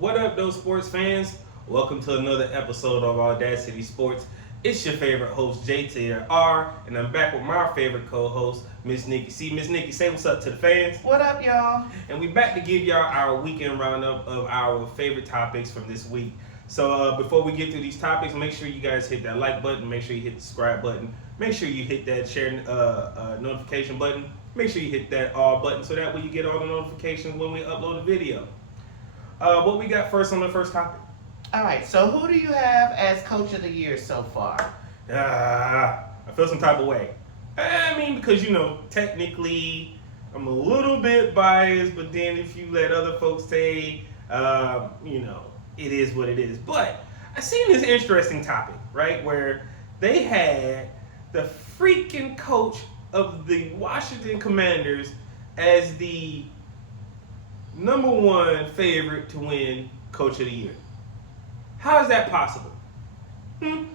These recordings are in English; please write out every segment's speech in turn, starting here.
What up, those sports fans? Welcome to another episode of AwwDacity Sports. It's your favorite host, J2DaR, and I'm back with my favorite co-host, Miss NikkiC. Miss Nikki, say what's up to the fans. What up, y'all? And we back to give y'all our weekend roundup of our favorite topics from this week. So before we get through these topics, make sure you guys hit that like button, make sure you hit the subscribe button, make sure you hit that share notification button, make sure you hit that all button so that way you get all the notifications when we upload a video. What we got first on the first topic? All right, so who do you have as Coach of the Year so far? I feel some type of way. I mean, because, technically, I'm a little bit biased, but then if you let other folks say, it is what it is. But I seen this interesting topic, right, where they had the freaking coach of the Washington Commanders as the number one favorite to win Coach of the Year. How is that possible? When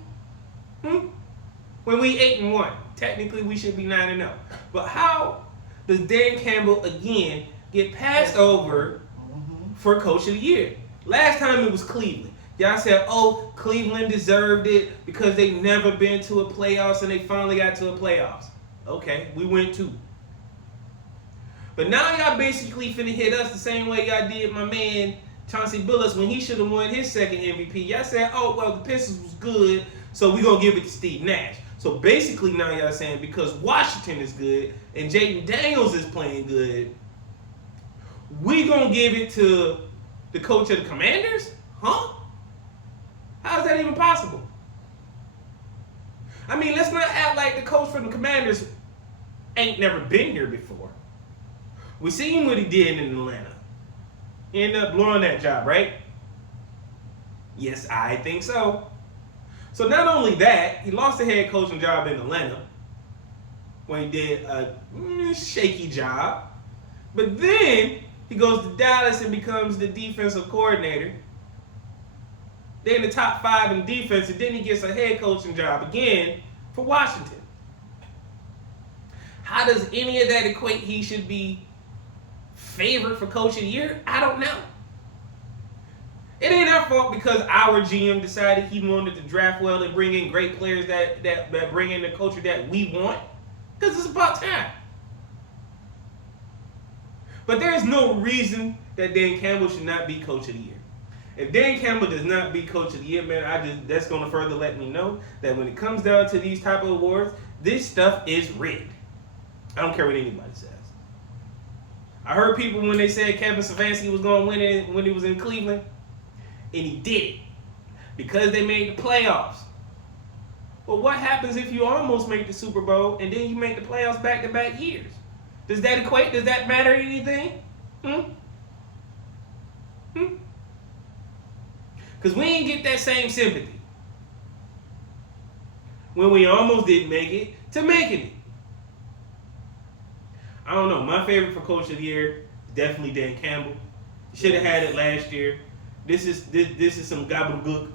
we 8-1, technically we should be 9-0. But how does Dan Campbell again get passed over for Coach of the Year? Last time it was Cleveland. Y'all said, oh, Cleveland deserved it because they never been to a playoffs and they finally got to a playoffs. Okay, we went too. But now y'all basically finna hit us the same way y'all did my man Chauncey Billups when he should have won his second MVP. Y'all said, oh, well, the Pistons was good, so we're going to give it to Steve Nash. So basically now y'all saying because Washington is good and Jaden Daniels is playing good, we going to give it to the coach of the Commanders? Huh? How is that even possible? I mean, let's not act like the coach for the Commanders ain't never been here before. We seen what he did in Atlanta. He ended up blowing that job, right? Yes, I think so. So not only that, he lost the head coaching job in Atlanta when he did a shaky job. But then he goes to Dallas and becomes the defensive coordinator. They're in the top 5 in defense, and then he gets a head coaching job again for Washington. How does any of that equate he should be favorite for Coach of the Year? I don't know. It ain't our fault because our GM decided he wanted to draft well and bring in great players that bring in the culture that we want. Because it's about time. But there's no reason that Dan Campbell should not be Coach of the Year. If Dan Campbell does not be Coach of the Year, man, that's going to further let me know that when it comes down to these type of awards, this stuff is rigged. I don't care what anybody says. I heard people when they said Kevin Stefanski was going to win it when he was in Cleveland, and he did it because they made the playoffs. Well, what happens if you almost make the Super Bowl and then you make the playoffs back-to-back years? Does that equate? Does that matter anything? Because we ain't get that same sympathy when we almost didn't make it to making it. I don't know. My favorite for Coach of the Year is definitely Dan Campbell. Should have had it last year. This is some gobbledygook,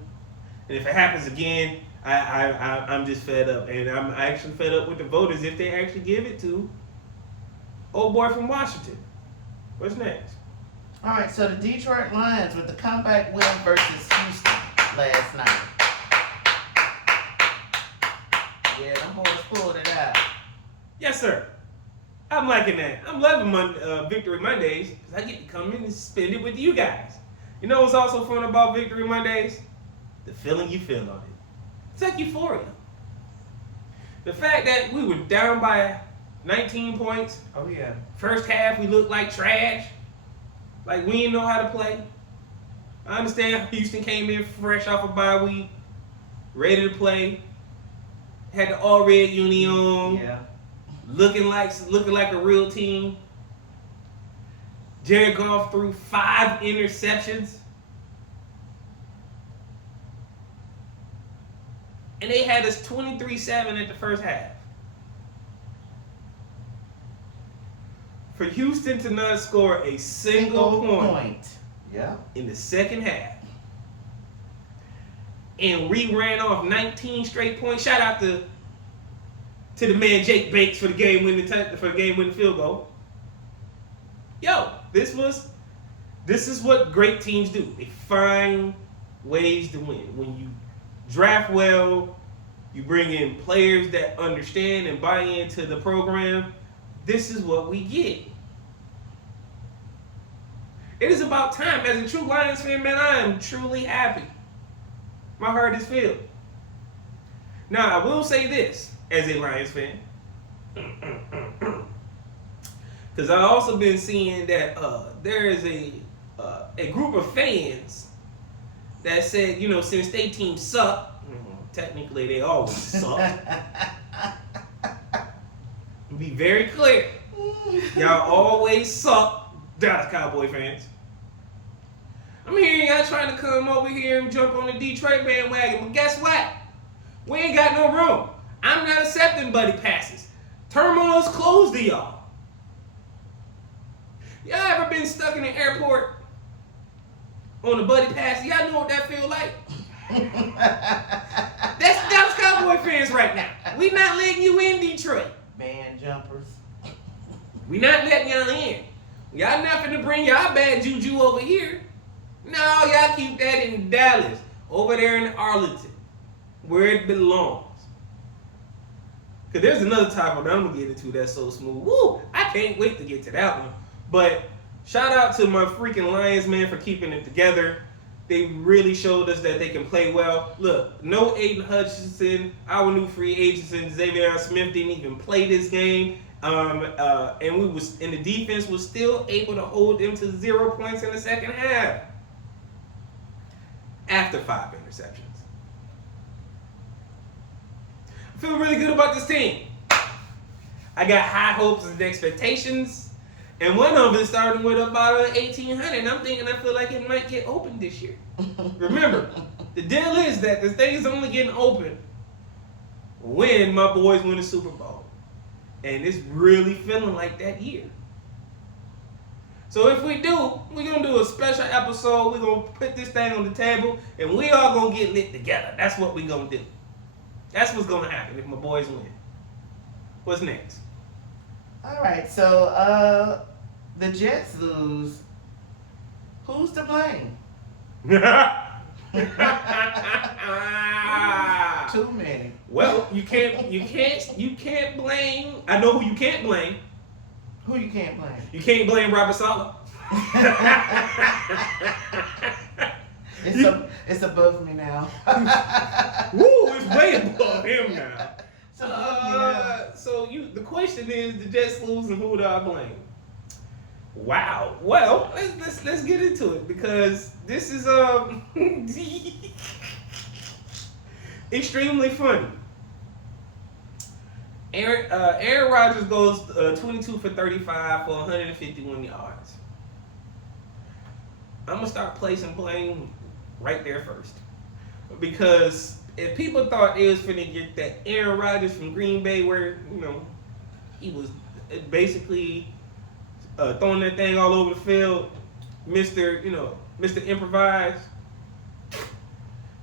and if it happens again, I'm just fed up, and I'm actually fed up with the voters if they actually give it to old boy from Washington. What's next? All right, so the Detroit Lions with the comeback win versus Houston last night. Yeah, them boys pulled it out. Yes, sir. I'm liking that. I'm loving Victory Mondays because I get to come in and spend it with you guys. You know what's also fun about Victory Mondays? The feeling you feel on it. It's like euphoria. The fact that we were down by 19 points. Oh, yeah. First half, we looked like trash. Like we didn't know how to play. I understand Houston came in fresh off a bye week, ready to play. Had the all red uni on. Yeah. Looking like a real team. Jared Goff threw 5 interceptions. And they had us 23-7 at the first half. For Houston to not score a single point Yeah. in the second half. And we ran off 19 straight points. Shout out to the man Jake Bates for the game winning field goal. Yo, this was This is what great teams do. They find ways to win. When you draft well, you bring in players that understand and buy into the program. This is what we get. It is about time. As a true Lions fan, man, I am truly happy. My heart is filled. Now, I will say this as a Lions fan. Because I've also been seeing that there is a group of fans that said, since they team suck, technically they always suck. Be very clear. Y'all always suck, Dallas Cowboy fans. I'm hearing y'all trying to come over here and jump on the Detroit bandwagon, but guess what? We ain't got no room. I'm not accepting buddy passes. Terminals closed to y'all. Y'all ever been stuck in the airport on a buddy pass? Y'all know what that feel like? That's Dallas Cowboy fans right now. We not letting you in Detroit. Band jumpers. We not letting y'all in. Y'all not finna bring y'all bad juju over here. No, y'all keep that in Dallas, over there in Arlington, where it belongs. Because there's another topic that I'm going to get into that's so smooth. Woo! I can't wait to get to that one. But shout out to my freaking Lions, man, for keeping it together. They really showed us that they can play well. Look, no Aiden Hutchinson, our new free agent, Xavier Smith didn't even play this game. And the defense was still able to hold them to 0 points in the second half. After 5 interceptions. I feel really good about this team. I got high hopes and expectations. And one of them starting with about 1,800. I'm thinking I feel like it might get open this year. Remember, the deal is that this thing is only getting open when my boys win the Super Bowl. And it's really feeling like that year. So if we do, we're going to do a special episode. We're going to put this thing on the table, and we all going to get lit together. That's what we're going to do. That's what's going to happen if my boys win. What's next? All right, so the Jets lose. Who's to blame? Too many. Well, you can't blame. I know who you can't blame. Who you can't blame? You can't blame Robert Saleh. It's above me now. Woo, it's way above him now. It's above me now. So the question is, the Jets lose and who do I blame? Wow. Well, let's get into it because this is extremely funny. Aaron Rodgers goes 22 for 35 for 151 yards. I'm going to start placing blame right there first. Because if people thought they was finna get that Aaron Rodgers from Green Bay where, he was basically throwing that thing all over the field, Mr. Improvise. If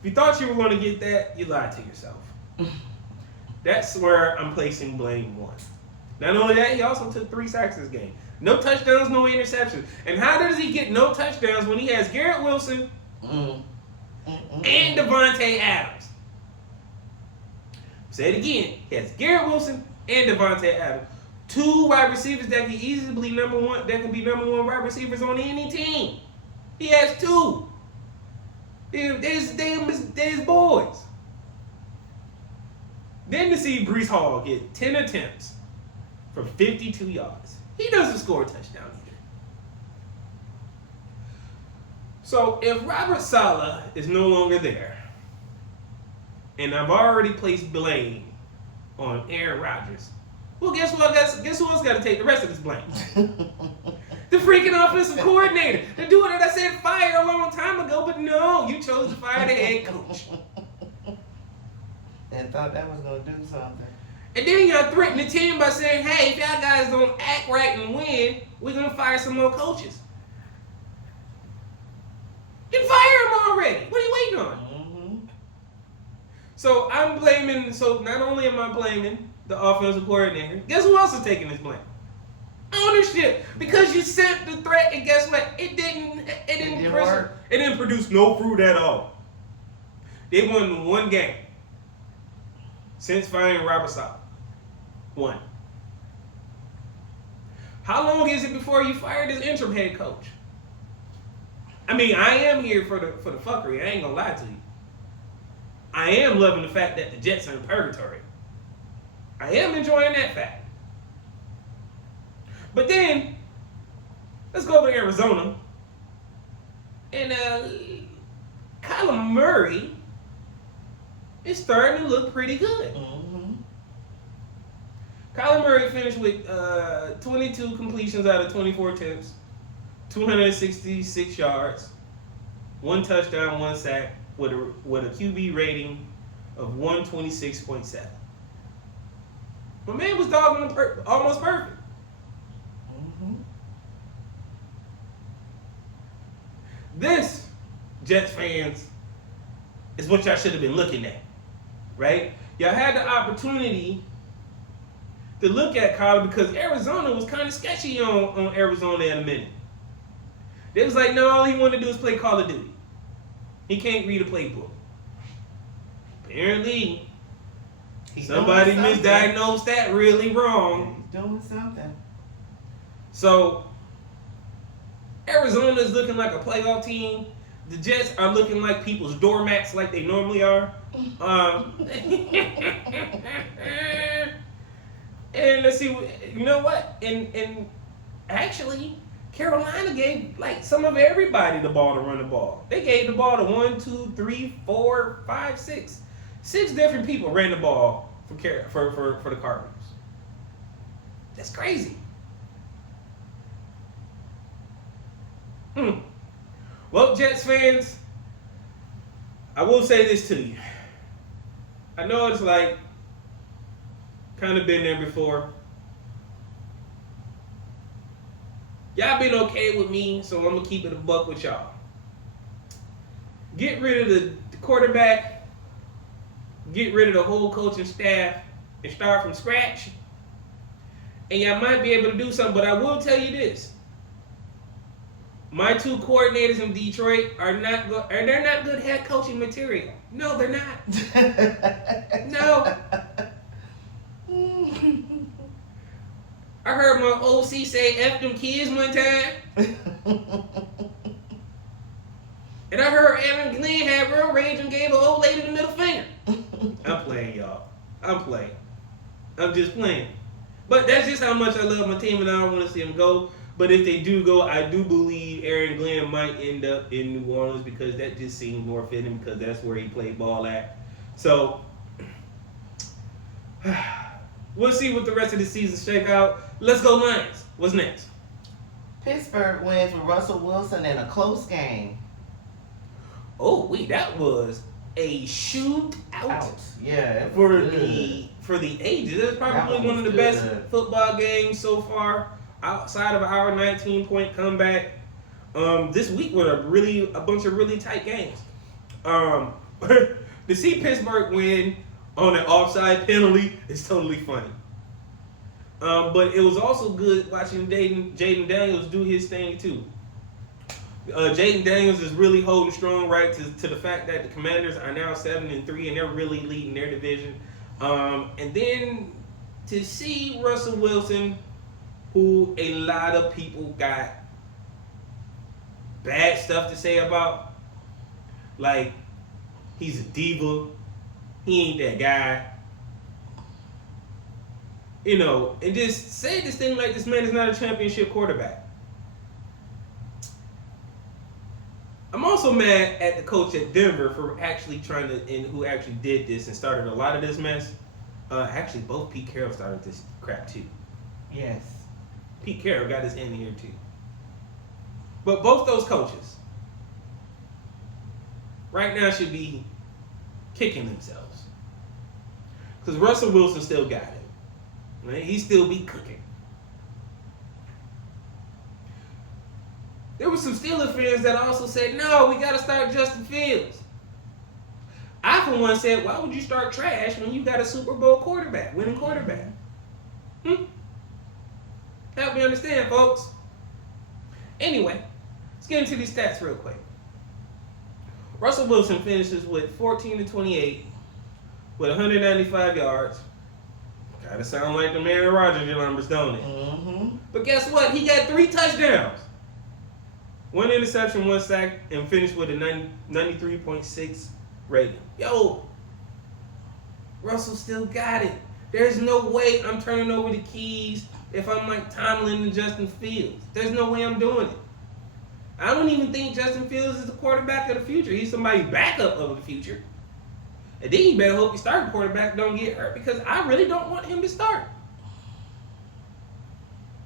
you thought you were going to get that, you lied to yourself. That's where I'm placing blame one. Not only that, he also took 3 sacks this game. No touchdowns, no interceptions. And how does he get no touchdowns when he has Garrett Wilson and Devontae Adams? Say it again. He has Garrett Wilson and Devontae Adams. 2 wide receivers that can easily be number one wide receivers on any team. He has 2. They're his boys. Then to see Breece Hall get 10 attempts for 52 yards. He doesn't score a touchdown either. So if Robert Saleh is no longer there, and I've already placed blame on Aaron Rodgers, well, guess what? Guess who else got to take the rest of this blame? The freaking offensive coordinator. The dude that I said fire a long time ago, but no, you chose to fire the head coach. And thought that was going to do something. And then y'all threaten the team by saying, hey, if y'all guys don't act right and win, we're going to fire some more coaches. Then fire them already. What are you waiting on? Mm-hmm. So not only am I blaming the offensive coordinator, guess who else is taking this blame? I don't ownership because you sent the threat, and guess what? It didn't work. It didn't produce no fruit at all. They won one game since firing Robert Saleh. One. How long is it before you fire this interim head coach? I mean, I am here for the fuckery. I ain't gonna lie to you. I am loving the fact that the Jets are in purgatory. I am enjoying that fact. But then, let's go over to Arizona. And Kyler Murray is starting to look pretty good. Mm-hmm. Kyler Murray finished with 22 completions out of 24 attempts, 266 yards, 1 touchdown, 1 sack, with a QB rating of 126.7. My man was dogging almost perfect. Mm-hmm. This, Jets fans, is what y'all should have been looking at, right? Y'all had the opportunity to look at Kyler because Arizona was kind of sketchy on Arizona in a minute. They was like, no, all he wanted to do is play Call of Duty. He can't read a playbook. Apparently, somebody misdiagnosed that really wrong. He's doing something. So, Arizona is looking like a playoff team. The Jets are looking like people's doormats like they normally are. And let's see, you know what? And actually, Carolina gave like some of everybody the ball to run the ball. They gave the ball to 1, 2, 3, 4, 5, 6. 6 different people ran the ball for the Cardinals. That's crazy. Well, Jets fans, I will say this to you. I know it's like kind of been there before. Y'all been okay with me, so I'm going to keep it a buck with y'all. Get rid of the quarterback, get rid of the whole coaching staff, and start from scratch. And y'all might be able to do something, but I will tell you this. My 2 coordinators in Detroit they're not good head coaching material. No, they're not. No. I heard my OC say F them kids one time. And I heard Aaron Glenn had real rage and gave an old lady the middle finger. I'm playing, y'all. I'm playing. I'm just playing. But that's just how much I love my team and I don't want to see them go. But if they do go, I do believe Aaron Glenn might end up in New Orleans because that just seems more fitting because that's where he played ball at. So, we'll see what the rest of the season shake out. Let's go Lions. What's next? Pittsburgh wins with Russell Wilson in a close game. Oh, wait, that was a shootout. Yeah, for the ages. It's probably one of the best football games so far, outside of our 19-point comeback. This week with a bunch of really tight games. To see Pittsburgh win on an offside penalty is totally funny. But it was also good watching Jaden Daniels do his thing too. Jaden Daniels is really holding strong right to the fact that the Commanders are now 7-3 and they're really leading their division. And then to see Russell Wilson, who a lot of people got bad stuff to say about, like he's a diva, he ain't that guy. You know, and just say this thing like this man is not a championship quarterback. I'm also mad at the coach at Denver for actually who actually did this and started a lot of this mess. Actually, both Pete Carroll started this crap too. Yes. Pete Carroll got his hand in here too. But both those coaches right now should be kicking themselves. Because Russell Wilson still got it. Right? He still be cooking. There were some Steelers fans that also said, no, we got to start Justin Fields. I, for one, said, why would you start trash when you got a Super Bowl quarterback, winning quarterback? Help me understand, folks. Anyway, let's get into these stats real quick. Russell Wilson finishes with 14 to 28 with 195 yards. Gotta sound like the Aaron Rodgers numbers, don't it? Mm-hmm. But guess what? He got 3 touchdowns. 1 interception, 1 sack, and finished with a 93.6 rating. Yo, Russell still got it. There's no way I'm turning over the keys if I'm Mike Tomlin and Justin Fields. There's no way I'm doing it. I don't even think Justin Fields is the quarterback of the future. He's somebody's backup of the future. And then you better hope your starting quarterback don't get hurt because I really don't want him to start.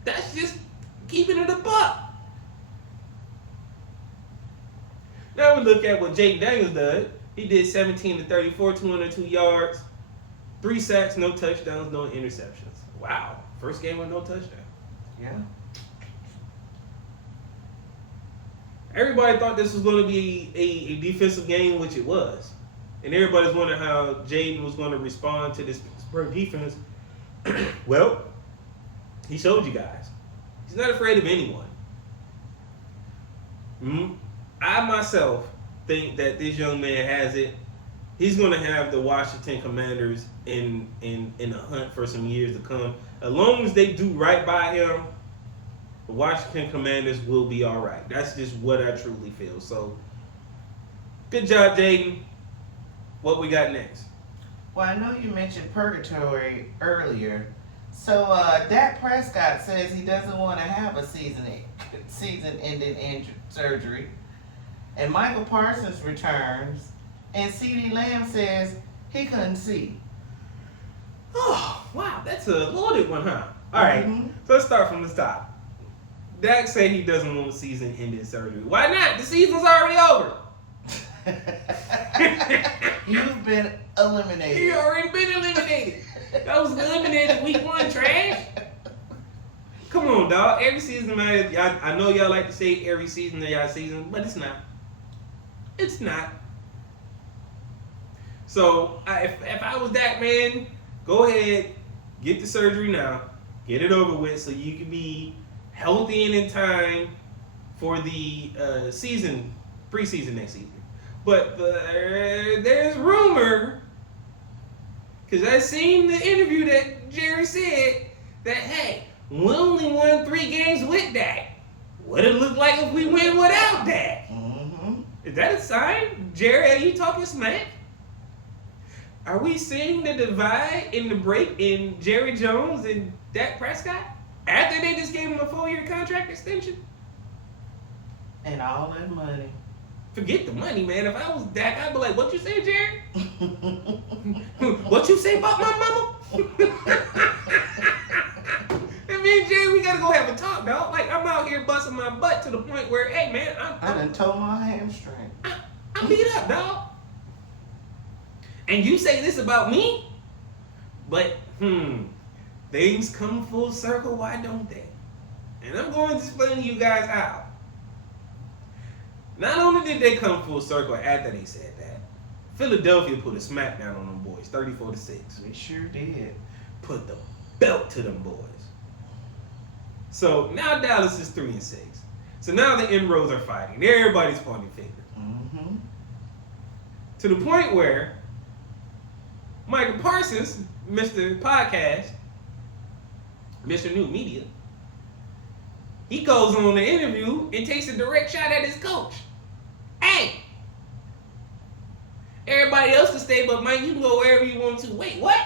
That's just keeping it a buck. Now we look at what Jake Daniels did. He did 17 to 34, 202 yards, 3 sacks, no touchdowns, no interceptions. Wow. First game with no touchdown. Yeah. Everybody thought this was going to be a defensive game, which it was. And everybody's wondering how Jaden was going to respond to this Pittsburgh defense. Well, he showed you guys. He's not afraid of anyone. I myself think that this young man has it. He's going to have the Washington Commanders in a hunt for some years to come. As long as they do right by him, the Washington Commanders will be all right. That's just what I truly feel. So, good job, Jaden. What we got next? Well, I know you mentioned purgatory earlier. So, Dak Prescott says he doesn't want to have a season-ending surgery. And Michael Parsons returns. And CeeDee Lamb says he couldn't see. Oh, wow. That's a loaded one, huh? All right. So, let's start from the top. Dak said he doesn't want season-ending surgery. Why not? The season's already over. You've been eliminated. You already been eliminated. That was eliminated week 1, trash. Come on, dog. Every season matters. I know y'all like to say every season of y'all season, but it's not. It's not. So, if I was that man, go ahead, get the surgery now, get it over with so you can be healthy and in time for the preseason next season. But there's rumor, because I seen the interview that Jerry said that, hey, we only won 3 games with Dak. What it look like if we win without Dak? Is that a sign? Jerry, are you talking smack? Are we seeing the divide in the break in Jerry Jones and Dak Prescott after they just gave him a 4-year contract extension? And all that money. Forget the money, man. If I was Dak, I'd be like, what you say, Jerry? What you say about my mama? I mean, Jerry, we gotta go have a talk, dog. Like, I'm out here busting my butt to the point where, hey, man, I done tore my hamstring. I'm beat up, dog. And you say this about me? But, things come full circle, why don't they? And I'm going to explain to you guys how. Not only did they come full circle after they said that, Philadelphia put a smackdown on them boys, 34-6. We sure did. Put the belt to them boys. So now Dallas is 3-6. So now the inroads are fighting. Everybody's pointing fingers. To the point where Michael Parsons, Mr. Podcast, Mr. New Media, he goes on the interview and takes a direct shot at his coach. Hey, everybody else can stay, but Mike, you can go wherever you want to. Wait, what?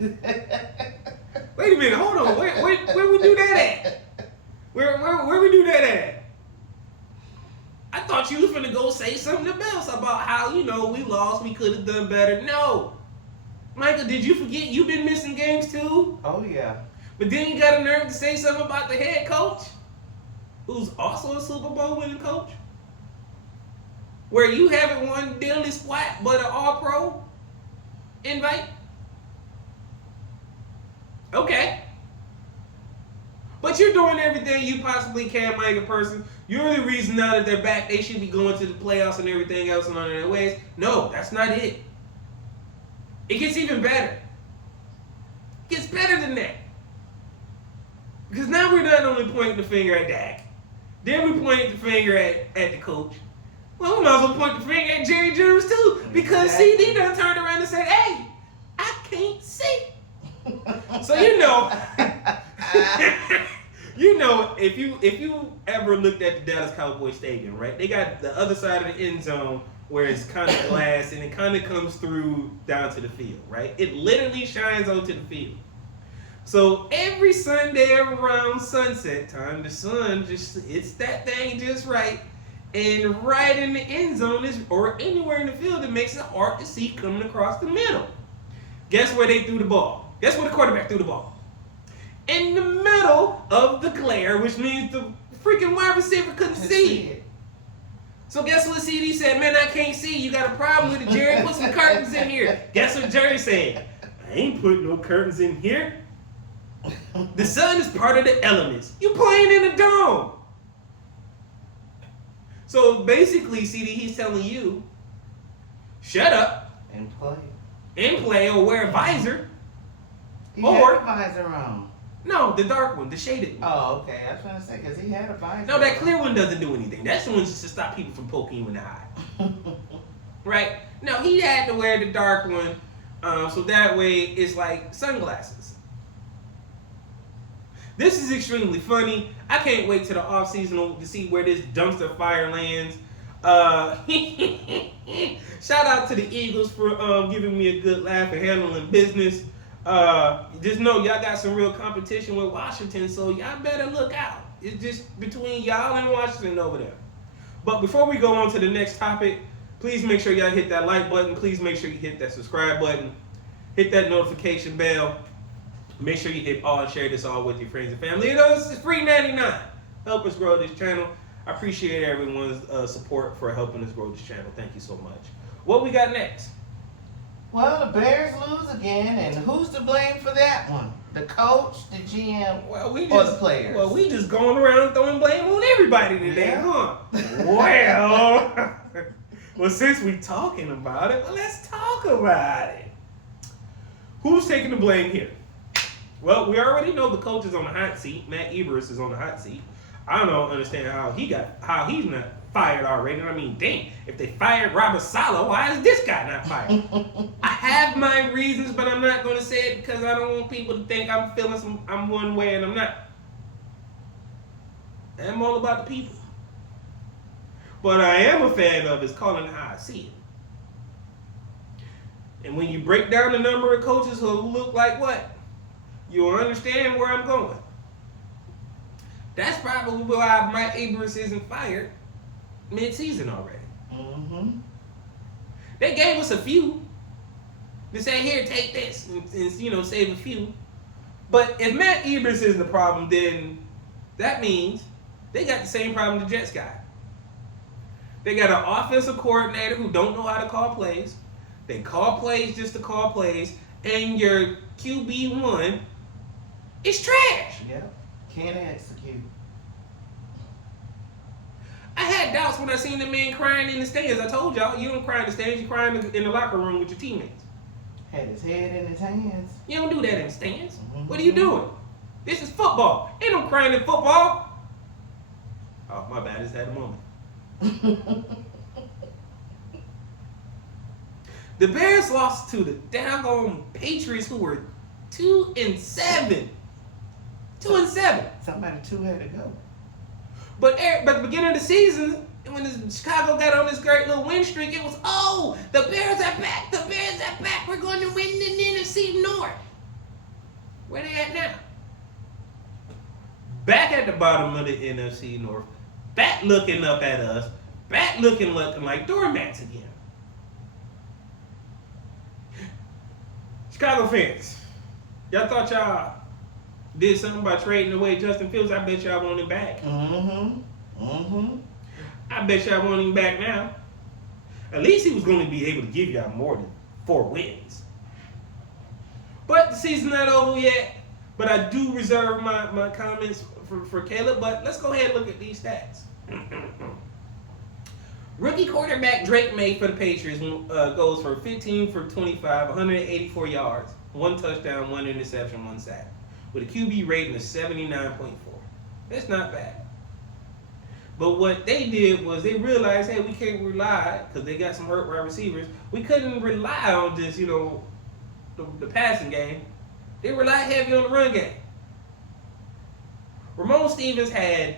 Wait a minute, hold on. Where we do that at? Where we do that at? I thought you was finna go say something else about how, we lost, we could have done better. No. Michael, did you forget you've been missing games too? Oh, yeah. But then you got a nerve to say something about the head coach, who's also a Super Bowl winning coach, where you haven't won diddly squat but an All-Pro invite? Okay. But you're doing everything you possibly can, Michael Person. You're the reason now that they're back. They should be going to the playoffs and everything else and on their ways. No, that's not it. It gets even better. It gets better than that. Because now we're not only pointing the finger at Dak, then we point the finger at the coach. Well, we might as well point the finger at Jerry Jones too, because CD done turned around and said, "Hey, I can't see." So you know, if you ever looked at the Dallas Cowboys Stadium, right? They got the other side of the end zone where it's kind of glass and it kind of comes through down to the field, right? It literally shines onto the field. So every Sunday around sunset time, the sun just hits that thing just right, and right in the end zone or anywhere in the field, it makes it hard to see coming across the middle. Guess where they threw the ball? Guess where the quarterback threw the ball? In the middle of the glare, which means the freaking wide receiver couldn't see it. So guess what CD said? "Man, I can't see. You got a problem with it, Jerry? Put some curtains in here." Guess what Jerry said? "I ain't putting no curtains in here. The sun is part of the elements. You playing in a dome." So basically, CD, he's telling you, shut up and play. And play or wear a visor. He had a visor on. No, the dark one, the shaded one. Oh, okay. I was trying to say, because he had a visor. No, that clear one doesn't do anything. That's the one just to stop people from poking you in the eye. Right? No, he had to wear the dark one, so that way it's like sunglasses. This is extremely funny. I can't wait to the off season to see where this dumpster fire lands. Shout out to the Eagles for giving me a good laugh and handling business. Just know y'all got some real competition with Washington, so y'all better look out. It's just between y'all and Washington over there. But before we go on to the next topic, please make sure y'all hit that like button. Please make sure you hit that subscribe button. Hit that notification bell. Make sure you hit all and share this all with your friends and family. It's free 99. Help us grow this channel. I appreciate everyone's support for helping us grow this channel. Thank you so much. What we got next? Well, the Bears lose again, and who's to blame for that one? The coach, the GM, or the players? Well, we just going around throwing blame on everybody today, huh? Well, since we talking about it, well, let's talk about it. Who's taking the blame here? Well, we already know the coach is on the hot seat. Matt Eberflus is on the hot seat. I don't understand how he's not fired already. I mean, dang, if they fired Robert Saleh, why is this guy not fired? I have my reasons, but I'm not going to say it because I don't want people to think I'm one way and I'm not. I'm all about the people. But I am a fan of is calling it how I see it. And when you break down the number of coaches who look like what, you'll understand where I'm going. That's probably why Mike Eberflus isn't fired mid-season already. Mm-hmm. They gave us a few. They said, "Here, take this," and save a few. But if Matt Eberflus isn't the problem, then that means they got the same problem the Jets got. They got an offensive coordinator who don't know how to call plays. They call plays just to call plays, and your QB1 is trash. Yeah, can't execute. I had doubts when I seen the man crying in the stands. I told y'all, you don't cry in the stands, you cry in the locker room with your teammates. Had his head in his hands. You don't do that in the stands. Mm-hmm. What are you doing? This is football. Ain't no crying in football. Oh, my bad. I just had a moment. The Bears lost to the doggone Patriots, who were 2-7. 2-7. Somebody two had to go. But at the beginning of the season, when Chicago got on this great little win streak, it was, the Bears are back. The Bears are back. We're going to win the NFC North. Where they at now? Back at the bottom of the NFC North. Back looking up at us. Back looking like doormats again. Chicago fans, y'all thought y'all did something by trading away Justin Fields. I bet y'all want him back. I bet y'all want him back now. At least he was going to be able to give y'all more than 4 wins. But the season's not over yet. But I do reserve my comments for Caleb. But let's go ahead and look at these stats. Rookie quarterback Drake May for the Patriots goes for 15 for 25, 184 yards, 1 touchdown, 1 interception, 1 sack. with a QB rating of 79.4. That's not bad. But what they did was they realized, hey, we can't rely, because they got some hurt wide receivers, we couldn't rely on this, the passing game. They relied heavy on the run game. Ramon Stevens had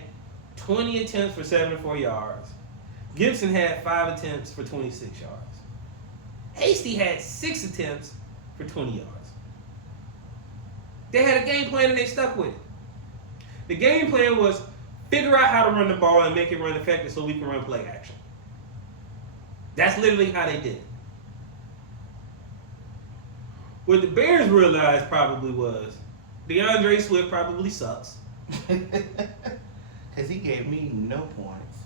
20 attempts for 74 yards. Gibson had 5 attempts for 26 yards. Hasty had 6 attempts for 20 yards. They had a game plan and they stuck with it. The game plan was figure out how to run the ball and make it run effective so we can run play action. That's literally how they did it. What the Bears realized probably was DeAndre Swift probably sucks. Because he gave me no points.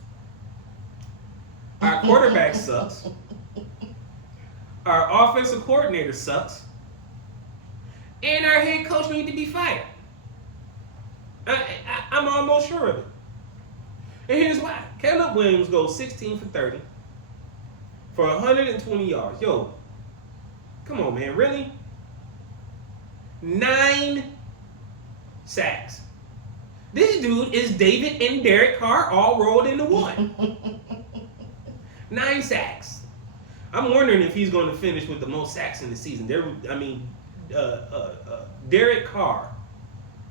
Our quarterback sucks. Our offensive coordinator sucks. And our head coach needs to be fired. I'm almost sure of it. And here's why. Caleb Williams goes 16 for 30 for 120 yards. Yo, come on, man. Really? 9 sacks. This dude is David and Derek Carr all rolled into one. 9 sacks. I'm wondering if he's going to finish with the most sacks in the season. Derek Carr,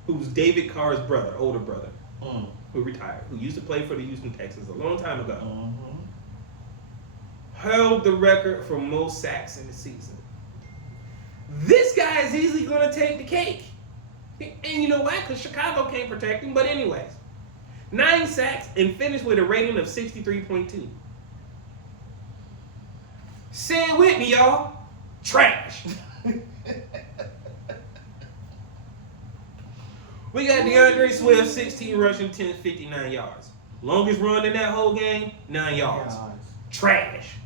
who's David Carr's brother, older brother, who retired, who used to play for the Houston Texans a long time ago, held the record for most sacks in the season. This guy is easily going to take the cake. And you know why? Because Chicago can't protect him. But anyways, 9 sacks and finished with a rating of 63.2. Say it with me, y'all. Trash. We got DeAndre Swift, 16 rushing, 59 yards. Longest run in that whole game, 9 yards. Trash.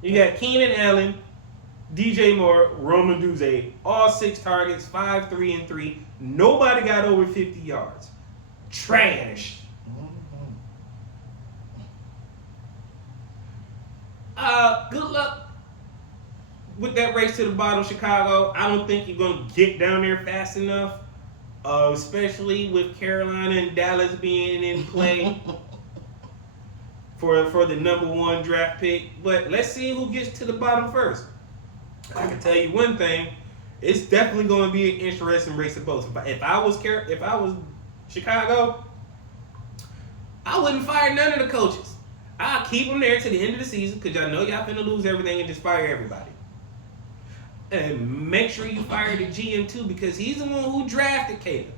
You got Keenan Allen, DJ Moore, Roman Duze, all 6 targets, 5, 3, and 3. Nobody got over 50 yards. Trash. Good luck with that race to the bottom, Chicago. I don't think you're going to get down there fast enough, especially with Carolina and Dallas being in play for the #1 draft pick. But let's see who gets to the bottom first. I can tell you one thing: it's definitely going to be an interesting race to both. If I was Chicago, I wouldn't fire none of the coaches. I'll keep them there to the end of the season because y'all know y'all finna lose everything and just fire everybody. And make sure you fire the GM too because he's the one who drafted Caleb.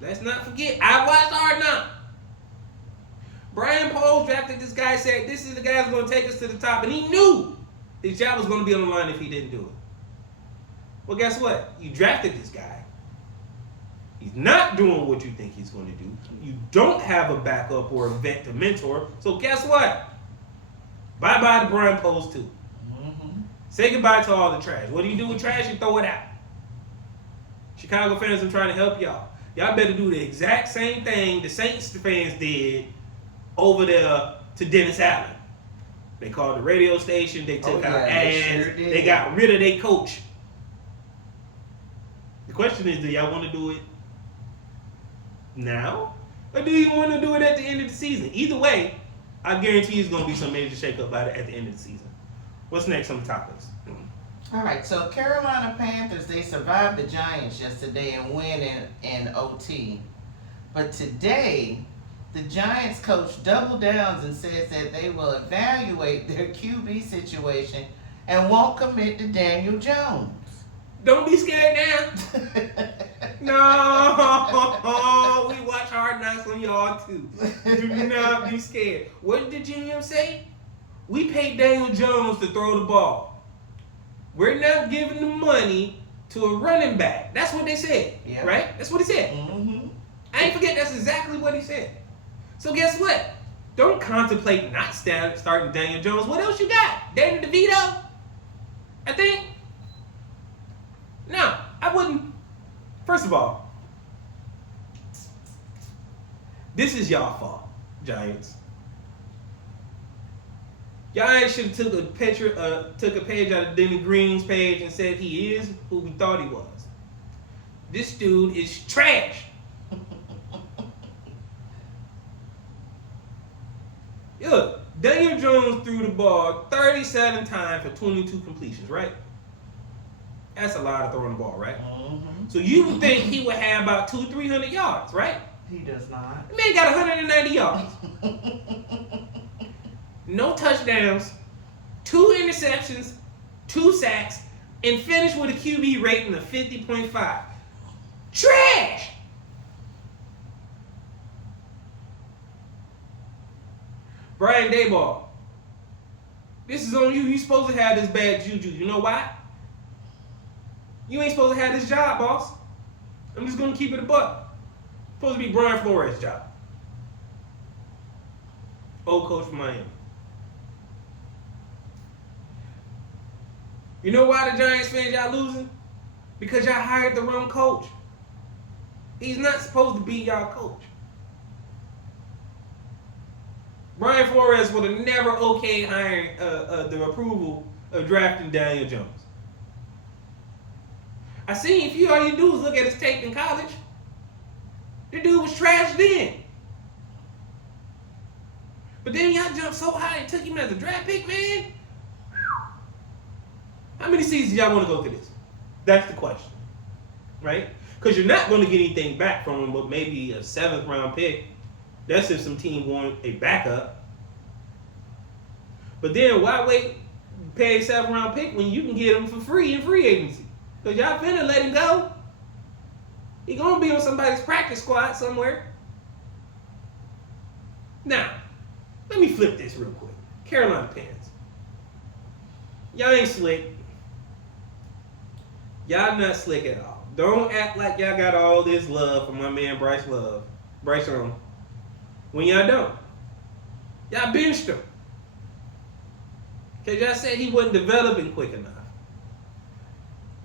Let's not forget, I watched Hard Knocks. Brian Poles drafted this guy, said this is the guy who's going to take us to the top, and he knew his job was going to be on the line if he didn't do it. Well, guess what? You drafted this guy. He's not doing what you think he's going to do. You don't have a backup or a vet to mentor. So guess what? Bye-bye to Brian Poles too. Say goodbye to all the trash. What do you do with trash? You throw it out. Chicago fans, I'm trying to help y'all. Y'all better do the exact same thing the Saints fans did over there to Dennis Allen. They called the radio station. They took out ads. They got rid of their coach. The question is, do y'all want to do it now? Or do you want to do it at the end of the season? Either way, I guarantee it's going to be some major shakeup about it at the end of the season. What's next on the topics? All right, so Carolina Panthers, they survived the Giants yesterday and win in OT. But today, the Giants coach double downs and says that they will evaluate their QB situation and won't commit to Daniel Jones. Don't be scared now. No, we watch Hard Knocks on y'all too. Do not be scared. What did the GM say? We paid Daniel Jones to throw the ball. We're not giving the money to a running back. That's what they said, right? That's what he said. I ain't forget that's exactly what he said. So guess what? Don't contemplate not starting Daniel Jones. What else you got? Danny DeVito? I think. No, I wouldn't. First of all, this is y'all fault, Giants. Y'all should have took a page out of Denny Green's page and said he is who we thought he was. This dude is trash. Look, Daniel Jones threw the ball 37 times for 22 completions, right? That's a lot of throwing the ball, right? Mm-hmm. So you would think he would have about 200-300 yards, right? He does not. The man got 190 yards. No touchdowns, 2 interceptions, 2 sacks, and finished with a QB rating of 50.5. Trash! Brian Daboll, this is on you. You're supposed to have this bad juju. You know why? You ain't supposed to have this job, boss. I'm just going to keep it a buck. Supposed to be Brian Flores' job. Old coach from Miami. You know why the Giants fans y'all losing? Because y'all hired the wrong coach. He's not supposed to be y'all coach. Brian Flores would have never okayed hiring the approval of drafting Daniel Jones. I seen if all you do is look at his tape in college. The dude was trash then. But then y'all jumped so high and took him as a draft pick, man. How many seasons y'all want to go through this? That's the question, right? Because you're not going to get anything back from him, but maybe a 7th round pick. That's if some team want a backup. But then why wait, pay a 7th round pick when you can get him for free in free agency? Because y'all finna let him go. He gonna be on somebody's practice squad somewhere. Now, let me flip this real quick. Carolina Panthers. Y'all ain't slick. Y'all not slick at all. Don't act like y'all got all this love for my man Bryce Young. When y'all don't. Y'all benched him. Because y'all said he wasn't developing quick enough.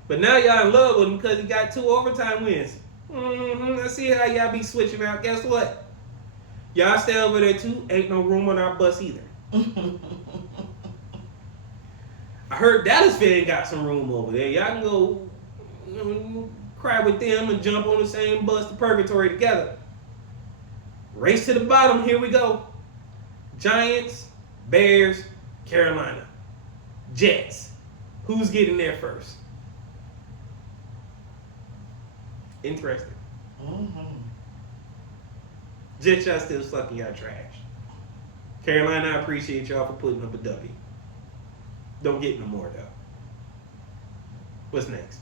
But now y'all in love with him because he got 2 overtime wins. I see how y'all be switching out. Guess what? Y'all stay over there too. Ain't no room on our bus either. I heard Dallas fan got some room over there. Y'all can go cry with them and jump on the same bus to purgatory together. Race to the bottom. Here we go. Giants, Bears, Carolina, Jets. Who's getting there first? Interesting. Jets, y'all still sucking y'all trash. Carolina, I appreciate y'all for putting up a W. Don't get no more though. What's next?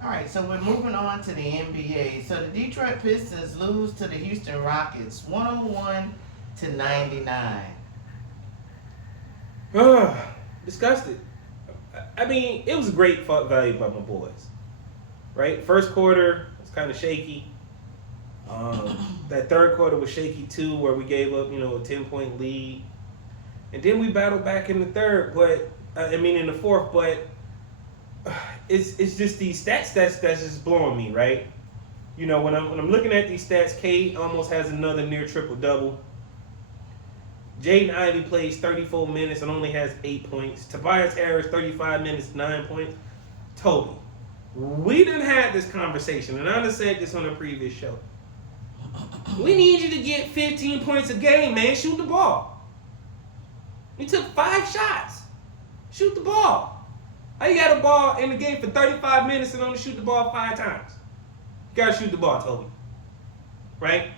All right, so we're moving on to the NBA. So the Detroit Pistons lose to the Houston Rockets 101-99. Disgusted. I mean, it was a great value by my boys. Right? First quarter was kind of shaky. That third quarter was shaky too, where we gave up, a 10-point lead. And then we battled back in the third, but in the fourth, but it's just these stats that's just blowing me, right? When I'm looking at these stats, Cade almost has another near triple-double. Jaden Ivey plays 34 minutes and only has 8 points. Tobias Harris, 35 minutes, 9 points. Toby, we done had this conversation, and I done said this on a previous show. We need you to get 15 points a game, man. Shoot the ball. We took 5 shots. Shoot the ball. How you got a ball in the game for 35 minutes and only shoot the ball 5 times? You gotta shoot the ball, Toby. Right?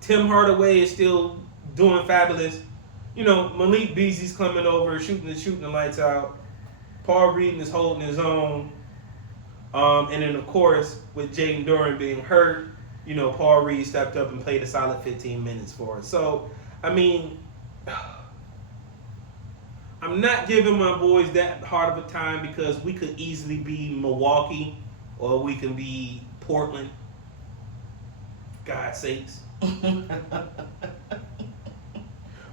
Tim Hardaway is still doing fabulous. Malik Beasley's coming over, shooting the lights out. Paul Reed is holding his own. And then, of course, with J2DaR being hurt, Paul Reed stepped up and played a solid 15 minutes for us. So, I'm not giving my boys that hard of a time because we could easily be Milwaukee or we can be Portland. God's sakes.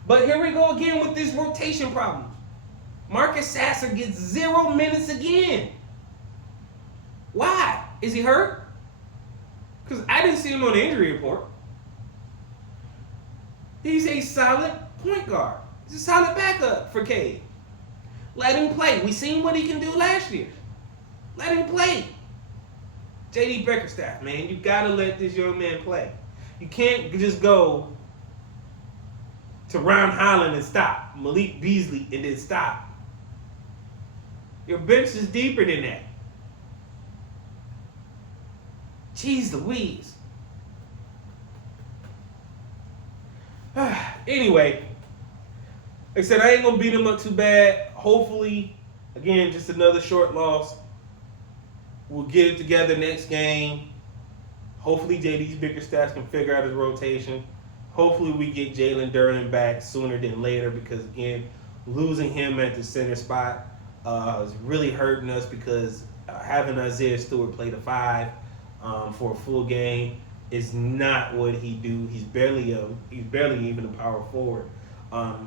But here we go again with this rotation problem. Marcus Sasser gets 0 minutes again. Why? Is he hurt? Because I didn't see him on the injury report. He's a solid point guard. He's a solid backup for Cade. Let him play. We seen what he can do last year. Let him play. J.D. Bickerstaff, man, you gotta let this young man play. You can't just go to Ron Holland and stop, Malik Beasley and then stop. Your bench is deeper than that. Jeez Louise. Anyway, like I said, I ain't gonna beat him up too bad. Hopefully, again, just another short loss. We'll get it together next game. Hopefully, JD's Bickerstaff can figure out his rotation. Hopefully, we get Jalen Duren back sooner than later because, again, losing him at the center spot is really hurting us because having Isaiah Stewart play the 5 for a full game is not what he do. He's barely even a power forward. I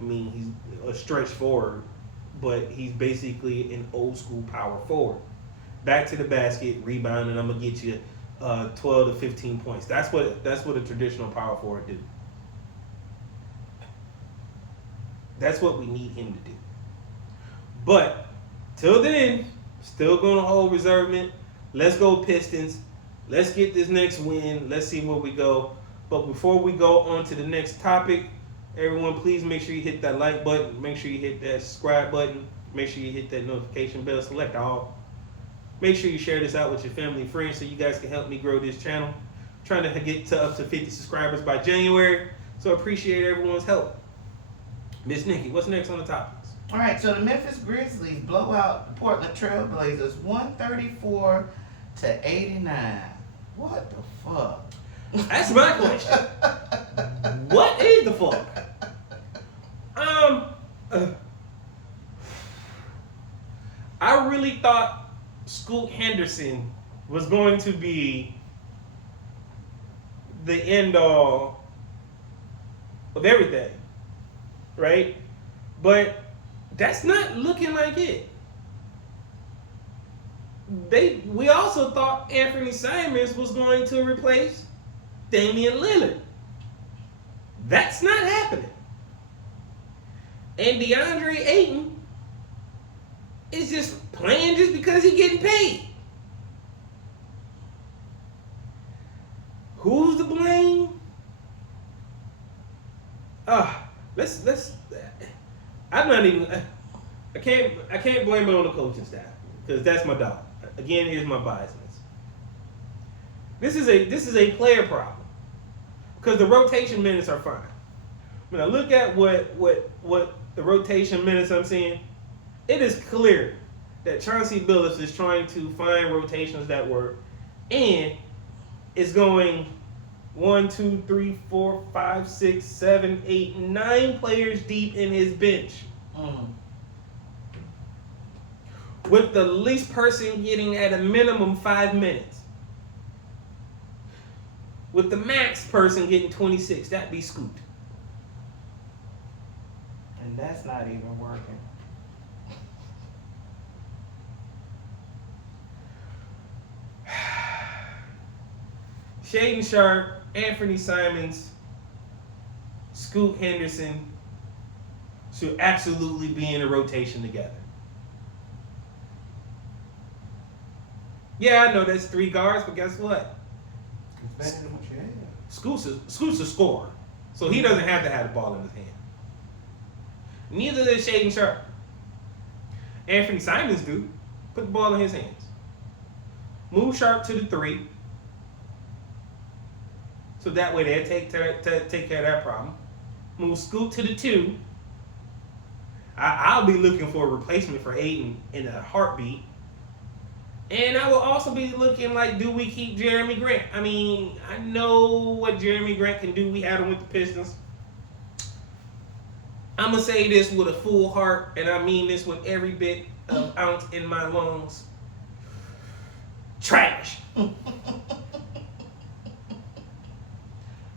mean, he's a stretch forward, but he's basically an old school power forward. Back to the basket, rebound, and I'm gonna get you 12 to 15 points. That's what a traditional power forward do. That's what we need him to do. But till then, still gonna hold reservement. Let's go Pistons. Let's get this next win. Let's see where we go. But before we go on to the next topic, everyone, please make sure you hit that like button. Make sure you hit that subscribe button. Make sure you hit that notification bell. Select all. Make sure you share this out with your family and friends so you guys can help me grow this channel. I'm trying to get to up to 50 subscribers by January, so I appreciate everyone's help. Miss Nikki, what's next on the topics? All right, so the Memphis Grizzlies blow out the Portland Trail Blazers 134 to 89. What the fuck? That's my question. What is the fuck? I really thought Scoot Henderson was going to be the end all of everything, right? But that's not looking like it. We also thought Anthony Simons was going to replace Damian Lillard. That's not happening. And DeAndre Ayton is just playing just because he's getting paid. Who's to blame? Let's. I'm not even. I can't blame it on the coaching staff because that's my dog. Again, here's my biasness. This is a player problem because the rotation minutes are fine. When I look at what the rotation minutes I'm seeing, it is clear that Chauncey Billups is trying to find rotations that work and is going 1, 2, 3, 4, 5, 6, 7, 8, 9 players deep in his bench. With the least person getting at a minimum 5 minutes. With the max person getting 26. That'd be Scoot. And that's not even working. Shaedon Sharpe, Anthony Simons, Scoot Henderson should absolutely be in a rotation together. Yeah, I know that's 3 guards, but guess what? It's better than what you have. Scoot's a scorer, so he doesn't have to have the ball in his hand. Neither does Shaedon Sharpe. Anthony Simons do. Put the ball in his hands. Move Sharpe to the 3. So that way they'll take care of that problem. Move Scoot to the 2. I'll be looking for a replacement for Ayton in a heartbeat. And I will also be looking like, do we keep Jeremy Grant? I mean, I know what Jeremy Grant can do. We had him with the Pistons. I'm going to say this with a full heart, and I mean this with every bit of ounce in my lungs. Trash.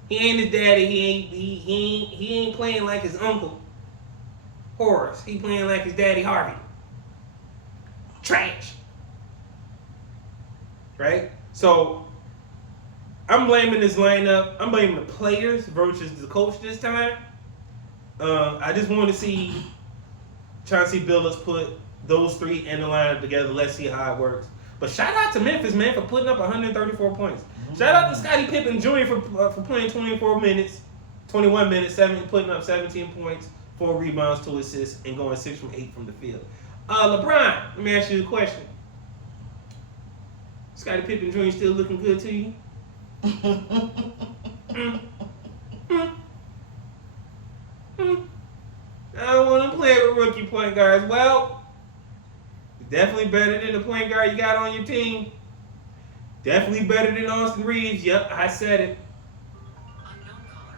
He ain't his daddy. He ain't playing like his uncle Horace. He playing like his daddy Harvey. Trash. Right? So I'm blaming this lineup. I'm blaming the players versus the coach this time. I just want to see Chauncey Billups put those 3 in the lineup together. Let's see how it works. But shout out to Memphis, man, for putting up 134 points. Shout out to Scottie Pippen Jr. for playing 21 minutes, putting up 17 points, 4 rebounds, 2 assists, and going 6 from 8 from the field. LeBron, let me ask you a question. Scottie Pippen Jr. still looking good to you? I don't want to play with rookie point guards. Well, definitely better than the point guard you got on your team. Definitely better than Austin Reeves. Yep, I said it.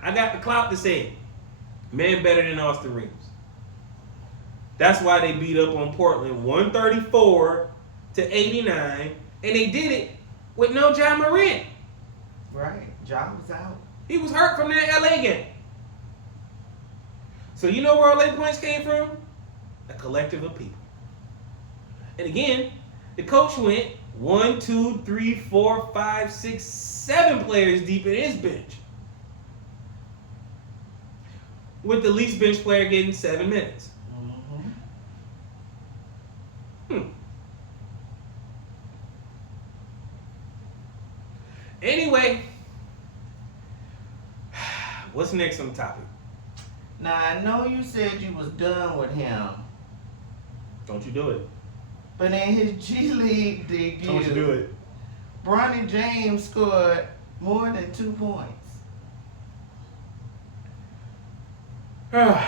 I got the clout to say it. Man better than Austin Reeves. That's why they beat up on Portland 134-89, and they did it with no Ja Morant. Right, Ja was out. He was hurt from that LA game. So you know where all their points came from? A collective of people. And again, the coach went 1, 2, 3, 4, 5, 6, 7 players deep in his bench, with the least bench player getting 7 minutes. Anyway, what's next on the topic? Now, I know you said you was done with him. Don't you do it. But in his G League debut, Don't you do it. Bronny James scored more than 2 points. I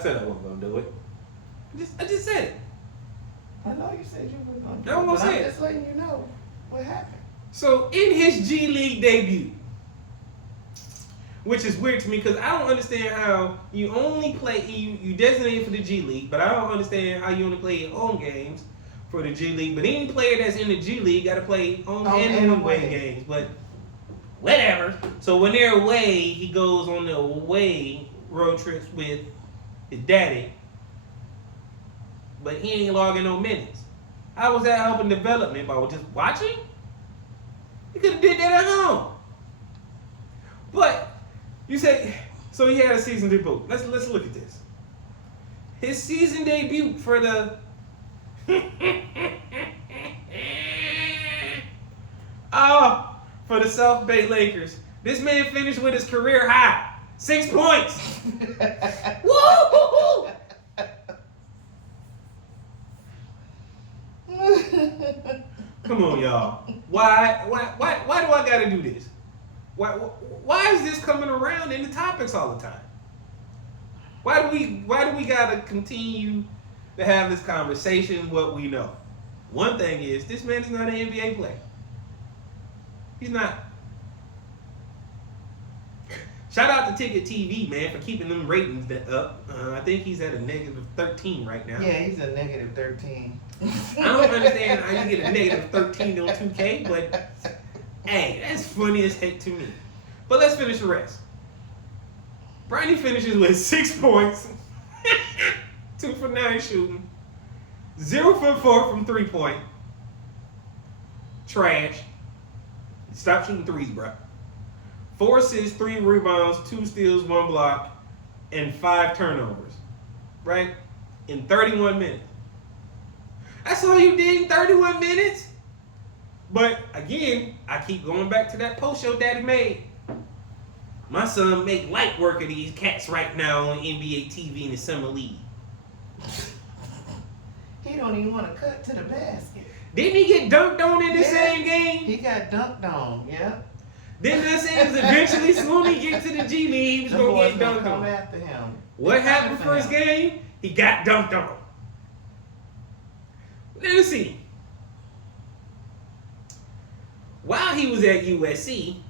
said I wasn't going to do it. I just said it. I know you said you were going to do I it, almost but I'm said it. just letting you know what happened. So in his G League debut, which is weird to me because I don't understand how you only play, you designated for the G League, but I don't understand how you only play home games for the G League. But any player that's in the G League got to play home and away games. But whatever. So when they're away, he goes on the away road trips with his daddy, but he ain't logging no minutes. How was that helping development? By just watching? He could have did that at home. But you say, so he had a season debut. Let's look at this. His season debut for the for the South Bay Lakers. This man finished with his career high, 6 points. Woo! Come on, y'all. Why do I gotta do this? Why is this coming around in the topics all the time? Why do we gotta continue to have this conversation? What we know. One thing is, this man is not an NBA player. He's not. Shout out to Ticket TV, man, for keeping them ratings up. I think he's at a -13 right now. Yeah, he's a -13. I don't understand how you get a -13 on 2K, but hey, that's funny as heck to me. But let's finish the rest. Bronny finishes with 6 points, 2 for 9 shooting, 0 for 4 from 3-point. Trash. Stop shooting threes, bro. 4 assists, 3 rebounds, 2 steals, 1 block, and 5 turnovers. Right? In 31 minutes. That's all you did in 31 minutes? But again, I keep going back to that post show Daddy made. My son make light work of these cats right now on NBA TV in the summer league. He don't even want to cut to the basket. Didn't he get dunked on in the same game? He got dunked on, yeah. Didn't I say it was eventually soon he get to the G League, he was going to get dunked come on? after him. What happened first game? He got dunked on. Let's see. While he was at USC,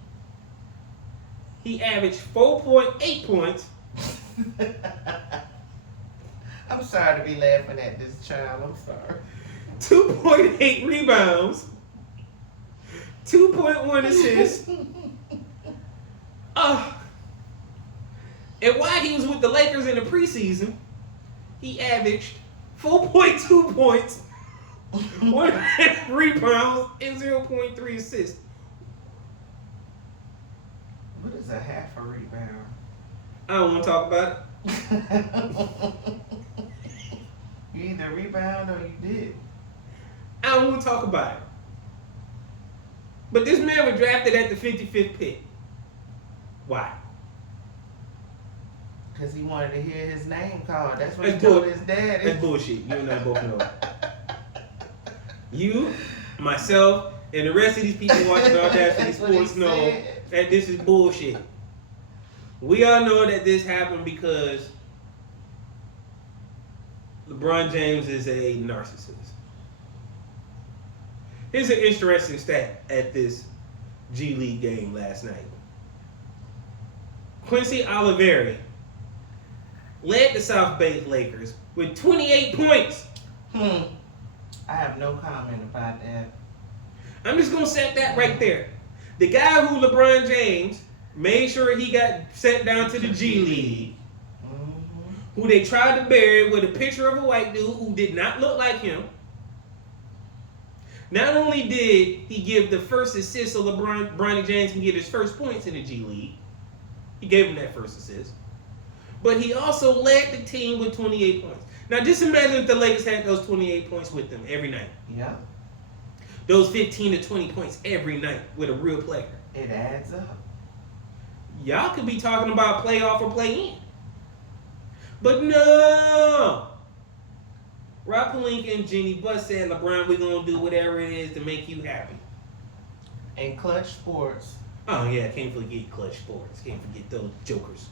he averaged 4.8 points. I'm sorry to be laughing at this child. I'm sorry. 2.8 rebounds, 2.1 assists. And while he was with the Lakers in the preseason, he averaged 4.2 points, 1 rebound, and 0.3 assists. What is a half a rebound? I don't want to talk about it. You either rebound or you did. I don't want to talk about it. But this man was drafted at the 55th pick. Why? Because he wanted to hear his name called. That's what he told his daddy. That's bullshit. You and I both know. You, myself, and the rest of these people watching AwwDacity Sports know that this is bullshit. We all know that this happened because LeBron James is a narcissist. Here's an interesting stat at this G League game last night. Quincy Oliveri led the South Bay Lakers with 28 points. I have no comment about that. I'm just going to set that right there. The guy who LeBron James made sure he got sent down to the G League, who they tried to bury with a picture of a white dude who did not look like him. Not only did he give the first assist so LeBron James can get his first points in the G League, he gave him that first assist, but he also led the team with 28 points. Now just imagine if the Lakers had those 28 points with them every night. Yeah. Those 15 to 20 points every night with a real player. It adds up. Y'all could be talking about playoff or play-in. But no! Rob Pelinka and Jeannie Buss said, LeBron, we're going to do whatever it is to make you happy. And Clutch Sports. Oh, yeah, can't forget Clutch Sports. Can't forget those jokers.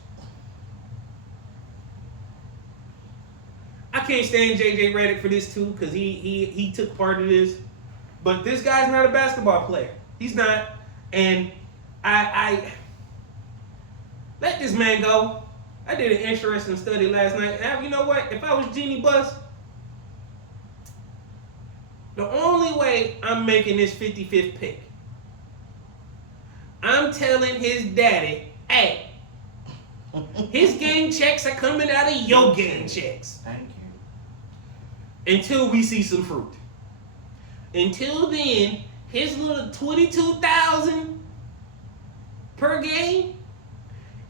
I can't stand J.J. Redick for this, too, because he took part of this. But this guy's not a basketball player. He's not. And I let this man go. I did an interesting study last night. And you know what? If I was Jeannie Buss, the only way I'm making this 55th pick, I'm telling his daddy, hey, his game checks are coming out of your game checks. Thank you. Until we see some fruit. Until then, his little $22,000 per game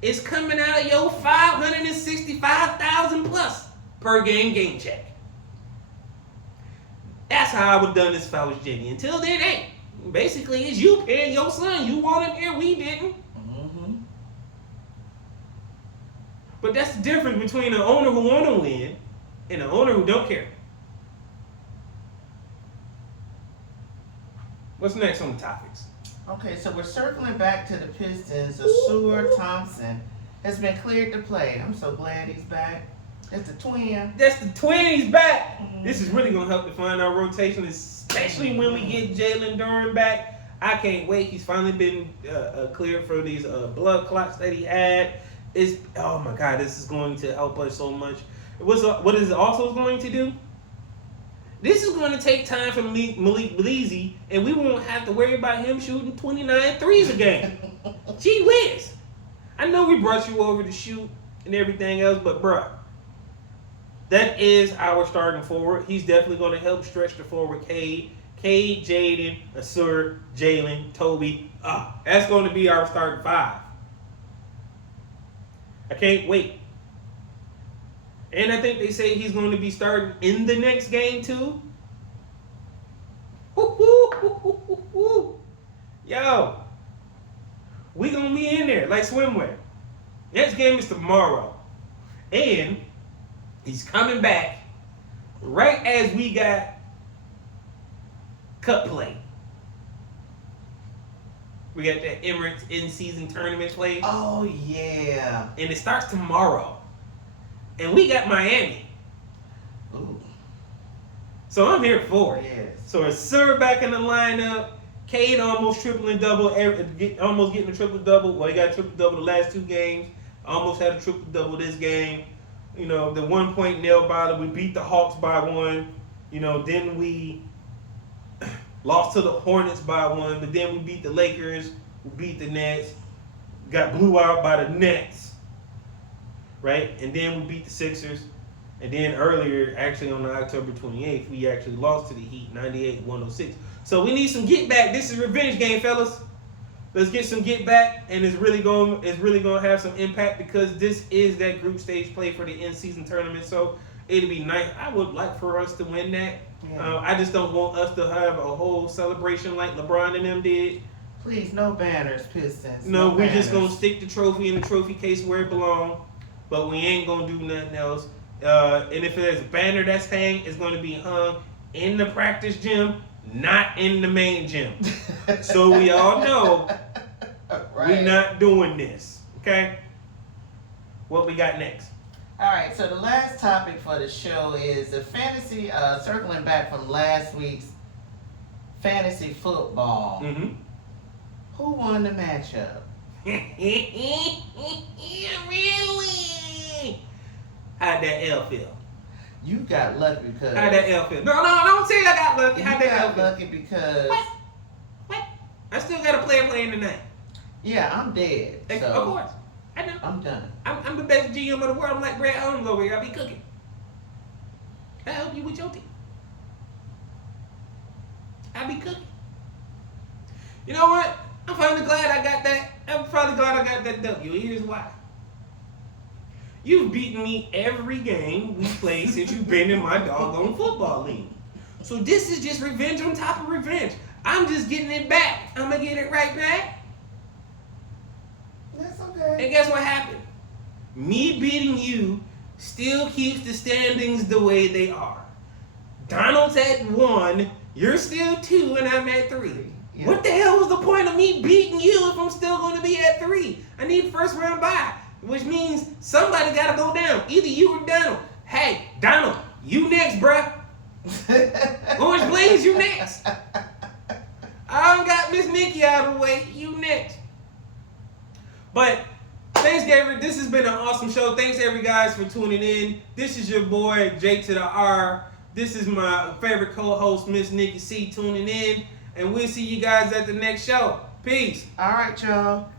is coming out of your $565,000 plus per game check. That's how I would have done this if I was Jenny. Until then, hey, basically it's you paying your son. You want him here, we didn't. But that's the difference between an owner who want to win and an owner who don't care. What's next on the topics? Okay, so we're circling back to the Pistons. Asur Thompson has been cleared to play. I'm so glad he's back. That's the twin. That's the twin. He's back. This is really going to help define our rotation, especially when we get J2DaR back. I can't wait. He's finally been cleared for these blood clots that he had. Oh my God, this is going to help us so much. What is it also going to do? This is going to take time for Malik Beasley, and we won't have to worry about him shooting 29 threes a game. Gee whiz. I know we brought you over to shoot and everything else, but bruh, that is our starting forward. He's definitely going to help stretch the forward. Cade, Jaden, Asur, Jalen, Toby. That's going to be our starting five. I can't wait. And I think they say he's going to be starting in the next game too. Yo, we going to be in there like swimwear. Next game is tomorrow. And he's coming back right as we got cup play. We got that Emirates in-season tournament play. Oh, yeah. And it starts tomorrow. And we got Miami. Ooh. So I'm here for it. Yes. So Asur back in the lineup. Cade almost triple-double, almost getting a triple-double. Well, he got a triple-double the last two games. Almost had a triple-double this game. You know, the 1 point nail biter. We beat the Hawks by 1. You know, then we lost to the Hornets by 1. But then we beat the Lakers. We beat the Nets. Got blew out by the Nets. Right? And then we beat the Sixers. And then earlier, actually on October 28th, we actually lost to the Heat, 98-106. So we need some get back. This is a revenge game, fellas. Let's get some get back, and it's really going to have some impact because this is that group stage play for the in-season tournament. So it'll be nice. I would like for us to win that. Yeah. I just don't want us to have a whole celebration like LeBron and them did. Please, no banners, Pistons. No, we're banners. just gonna stick the trophy in the trophy case where it belongs, but we ain't gonna do nothing else. And if there's a banner that's hanging, it's gonna be hung in the practice gym, not in the main gym. So we all know we're not doing this. Okay? What we got next? All right, so the last topic for the show is the fantasy, circling back from last week's fantasy football. Mm-hmm. Who won the matchup? Really? How'd that L feel? You got lucky because... How'd that L feel? No, don't say I got lucky. How'd that L got feel? lucky because... What? I still got a player playing tonight. Yeah, I'm dead. So Of course. I know. I'm done. I'm the best GM of the world. I'm like Brad Holmes over here. I be cooking. I help you with your team. I be cooking. You know what? I'm finally glad I got that. I'm probably glad I got that W. Here's why. You've beaten me every game we played since you've been in my doggone football league. So this is just revenge on top of revenge. I'm just getting it back. I'm going to get it right back. That's okay. And guess what happened? Me beating you still keeps the standings the way they are. Donald's at 1, you're still 2, and I'm at 3. Yeah. What the hell was the point of me beating you if I'm still going to be at 3? I need first round bye, which means somebody got to go down. Either you or Donald. Hey, Donald, you next, bruh. Orange Blaze, you next. I done got Miss Nikki out of the way. You next. But thanks, Gabriel. This has been an awesome show. Thanks, every guys, for tuning in. This is your boy, J2DaR. This is my favorite co-host, Miss NikkiC, tuning in. And we'll see you guys at the next show. Peace. All right, y'all.